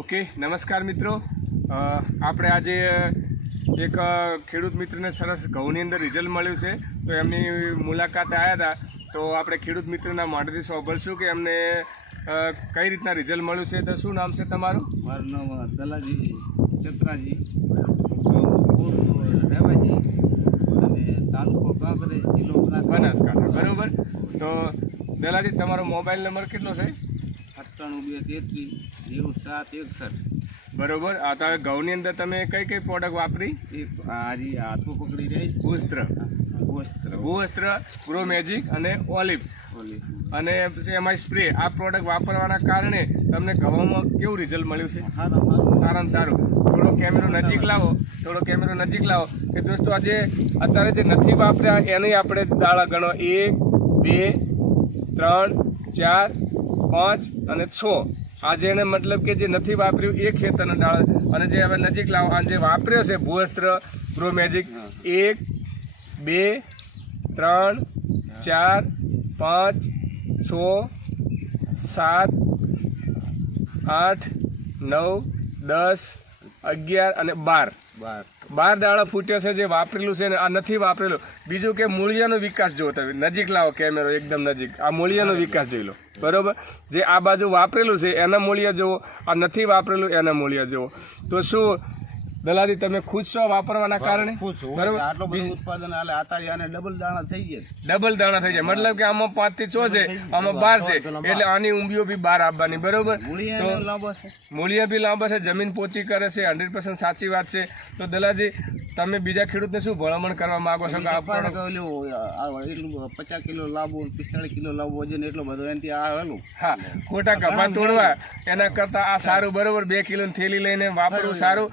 Okay નમસ્કાર મિત્રો. આપણે આજે એક ખેડૂત મિત્રને સરસ ઘઉંની અંદર રિઝલ્ટ મળ્યું છે. તો એમની મુલાકાતે આવ્યા હતા. તો આપણે ખેડૂત મિત્રના મોઢેથી સાંભળશું કે એમને કઈ રીતના રિઝલ્ટ મળ્યું છે. તો શું નામ છે તમારું? મારું નામ દલાજી ચંદ્રાજી મૂળ રહેવાજી અને તાલુકો કાંકરે જિલ્લો બનાસકાંઠા બરાબર. તો દલાજી તમારો મોબાઈલ નંબર કેટલો છે? સત્તાણું બે તેત્રીસ નેવું સાત એકસઠ. બરોબર. આ તો ઘઉંની અંદર તમે કઈ કઈ પ્રોડક્ટ વાપરી? એ હારી હાથમાં પકડી રહી. ભૂસ્ત્ર વસ્ત્ર ભૂવસ્ત્ર ગ્રો મેજિક અને ઓલિવ ઓલી અને પછી એમાં સ્પ્રે આ પ્રોડક્ટ વાપરવાના કારણે તમને ઘઉંમાં કેવું રિઝલ્ટ મળ્યું છે? સારામાં સારું. થોડો કેમેરો નજીક લાવો. થોડો કેમેરો નજીક લાવો. કે દોસ્તો આજે અત્યારે જે નથી વાપર્યા એની આપણે દાળા ગણો. એક બે ત્રણ ચાર પાંચ અને છ. આજે એને મતલબ કે જે નથી વાપર્યું એ ખેતરના અને જે હવે નજીક લાવો અને જે વાપર્યો છે ભૂવસ્ત્ર ગ્રો મેજિક એક બે ત્રણ ચાર પાંચ છ સાત આઠ નવ દસ અગિયાર અને બાર. બાર. બાર દાડા ફૂટ્યો છે જે વાપરેલું છે ને આ નથી વાપરેલું. બીજું કે મૂળિયાનો વિકાસ જોવો તમે. નજીક લાવો કેમેરો એકદમ નજીક. આ મૂળિયાનો વિકાસ જોઈ લો. બરોબર? જે આ બાજુ વાપરેલું છે, એના મૂળિયા જુઓ આ નથી વાપરેલું, એના મૂળિયા જુઓ તો શું? દલાલી તમે ખુશ છો વાપરવાના કારણે? બરોબર? ઉત્પાદન ડબલ દાણા થઈ ગયા. ડબલ દાણા થઈ જાય મતલબ કે આમાં પાંચથી છ છે. આમાં બાર છે એટલે આની ઊંબીઓ બી બાર આપવાની. બરોબર? મૂળિયા બી લાંબા છે. જમીન પોચી કરે છે. હંડ્રેડ સાચી વાત છે. તો દલાજી તમે બીજા ખેડૂતને શું ભલામણ કરવા માંગો છો કે પચાસ કિલો લાવવું પિસ્તાળીસ કિલો લાવવું વજન એટલો બધો. એનાથી આવેલું હા ખોટા કપા તોડવા. એના કરતા આ સારું. બરોબર? બે કિલોની થેલી લઈને વાપરવું સારું.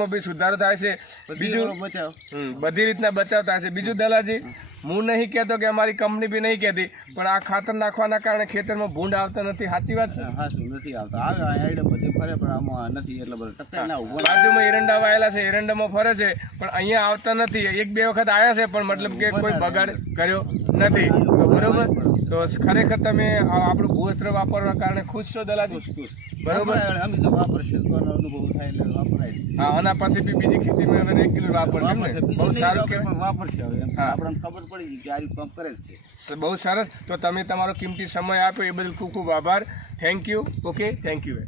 જમીનમાં બી સુધારો થાય છે. બીજું બચાવ. બધી રીતના બચાવ થાય છે. બીજું દલાજી હું નહીં કહેતો કે અમારી કંપની બી નહીં કહેતી પણ આ ખાતર નાખવાના કારણે ખેતરમાં ભૂંડ આવતો નથી. સાચી વાત છે? હાસું નથી આવતા. આવે આ બધી ફરે પણ આમાં નથી એટલે બધું ટક્કર ના ઊભો બાજુમાં એરંડા વાયેલા છે એરંડામાં ફરે છે પણ અહીંયા આવતા નથી. એક બે વખત આવ્યા છે પણ મતલબ કે કોઈ બગાડ કર્યો નથી. બરોબર? તો ખરેખર તમે આપણું ભૂવસ્ત્ર વાપરવા કારણે ખુશ છો દલાજી બરોબર? બરોબર અમે તો વાપરશે કોનો અનુભવ થાય એટલે વાપરાય. હા આના પાસે બી બીજી ખેતીમાં વાપરશે બહુ સારું નહીં વાપરશે હવે. આપણને ખબર પડી ગઈ કે આ રીત કરે છે. બહુ સરસ. તો તમે તમારો કિંમતી સમય આપ્યો એ બદલ ખૂબ ખૂબ આભાર. Thank you okay thank you